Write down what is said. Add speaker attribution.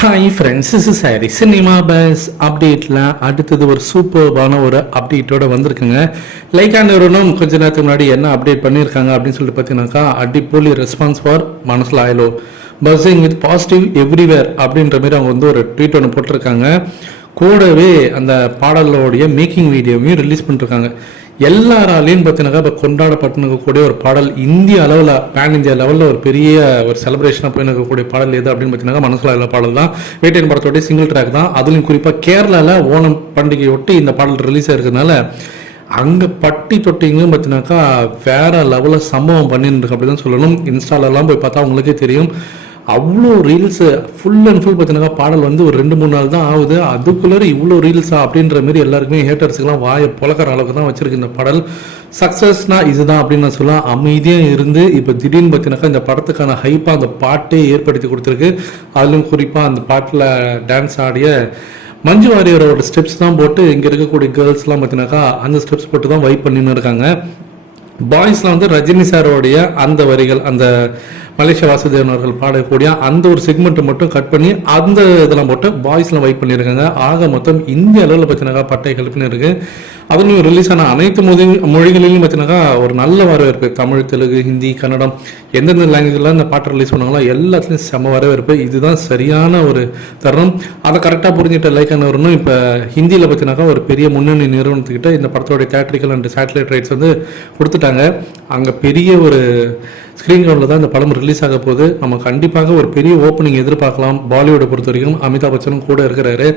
Speaker 1: Hi friends is is Hari cinema buzz அப்டேட்டில் அடுத்தது ஒரு சூப்பர்பான ஒரு அப்டேட்டோட வந்திருக்குங்க. லைக்கா நிறுவனம் கொஞ்ச நேரத்துக்கு முன்னாடி என்ன அப்டேட் பண்ணியிருக்காங்க அப்படின்னு சொல்லிட்டு பார்த்தீங்கன்னாக்கா அடிப்பொலி ரெஸ்பான்ஸ் ஃபார் மனசில் ஆயிலோ. பஸ்ஸிங் வித் பாசிட்டிவ் எவ்ரிவேர் அப்படின்ற மாதிரி அவங்க வந்து ஒரு ட்வீட் ஒன்று போட்டிருக்காங்க. கூடவே அந்த பாடலோடைய மேக்கிங் வீடியோவையும் ரிலீஸ் பண்ணிருக்காங்க. எல்லாராலையும் பார்த்தீங்கன்னாக்கா இப்போ கொண்டாடப்பட்டு ஒரு பாடல் இந்திய அளவில் பேன் இந்தியா லெவலில் ஒரு பெரிய ஒரு செலிப்ரேஷனாக போய் இருக்கக்கூடிய பாடல் எது அப்படின்னு பார்த்தீங்கன்னா மனசில் உள்ள பாடல் தான். வேட்டையன் படத்தோடைய சிங்கிள் ட்ராக் தான். அதுலையும் குறிப்பாக கேரளாவில் ஓணம் பண்டிகையொட்டி இந்த பாடல் ரிலீஸ் ஆயிருக்கிறதுனால அங்கே பட்டி தொட்டிங்களும் பார்த்தீங்கன்னாக்கா வேற லெவலில் சம்பவம் பண்ணிட்டு இருக்கு அப்படி தான் சொல்லணும். இன்ஸ்டாலெல்லாம் போய் பார்த்தா உங்களுக்கே தெரியும். அவ்வளோ ரீல்ஸு ஃபுல் அண்ட் ஃபுல் பார்த்தீங்கன்னா பாடல் வந்து ஒரு ரெண்டு மூணு நாள் தான் ஆகுது. அதுக்குள்ளே இவ்வளோ ரீல்ஸா அப்படின்ற மாதிரி எல்லாருக்குமே ஹேட்டர்ஸுக்கெல்லாம் வாயை புழக்கிற அளவுக்கு தான் வச்சிருக்கு இந்த பாடல். சக்ஸஸ்னா இதுதான் அப்படின்னு நான் சொல்லலாம். அமைதியாக இருந்து இப்போ திடீர்னு பார்த்தீங்கன்னாக்கா இந்த படத்துக்கான ஹைப்பாக அந்த பாட்டே ஏற்படுத்தி கொடுத்துருக்கு. அதிலும் குறிப்பாக அந்த பாட்டில் டான்ஸ் ஆடிய மஞ்சு வாரியரோட ஸ்டெப்ஸ் தான் போட்டு இங்கே இருக்கக்கூடிய கேர்ள்ஸ்லாம் பார்த்தீங்கன்னாக்கா அந்த ஸ்டெப்ஸ் போட்டு தான் வைப் பண்ணின்னு இருக்காங்க. பாய்ஸில் வந்து ரஜினி சாரோடைய அந்த வரிகள் அந்த மலேசிய வாசுதேவன் அவர்கள் பாடக்கூடிய அந்த ஒரு செக்மெண்ட்டை மட்டும் கட் பண்ணி அந்த இதெல்லாம் போட்டு பாய்ஸ்லாம் வைப் பண்ணியிருக்காங்க. ஆக மொத்தம் இந்திய அளவில் பார்த்தீங்கன்னா பட்டை கழிப்புன்னு இருக்குது அதுலேயும் ரிலீஸ் ஆன அனைத்து மொழி மொழிகளிலும் பார்த்தீங்கன்னா ஒரு நல்ல வரவேற்பு. தமிழ் தெலுங்கு ஹிந்தி கன்னடம் எந்தெந்த லாங்குவேஜ்லாம் இந்த பாட்டை ரிலீஸ் பண்ணாங்களோ எல்லாத்துலேயும் செம வரவேற்பு. இதுதான் சரியான ஒரு தருணம். அதை கரெக்டாக புரிஞ்சுட்ட லைக் வரணும் இப்போ ஹிந்தியில் பார்த்தீங்கன்னாக்கா ஒரு பெரிய முன்னணி நிறுவனத்துக்கிட்ட இந்த படத்தோடைய தேட்ரிக்கல் அண்ட் சேட்டலைட் ரைட்ஸ் வந்து கொடுத்துட்டாங்க. அங்கே பெரிய ஒரு ஸ்க்ரீன் கிரவுண்டில் தான் இந்த படம் ரிலீஸ் ஆக போகுது. நம்ம கண்டிப்பாக ஒரு பெரிய ஓப்பனிங் எதிர்பார்க்கலாம். பாலிவுட்டை பொறுத்த வரைக்கும் அமிதாப் பச்சனும் கூட இருக்கிறாரு.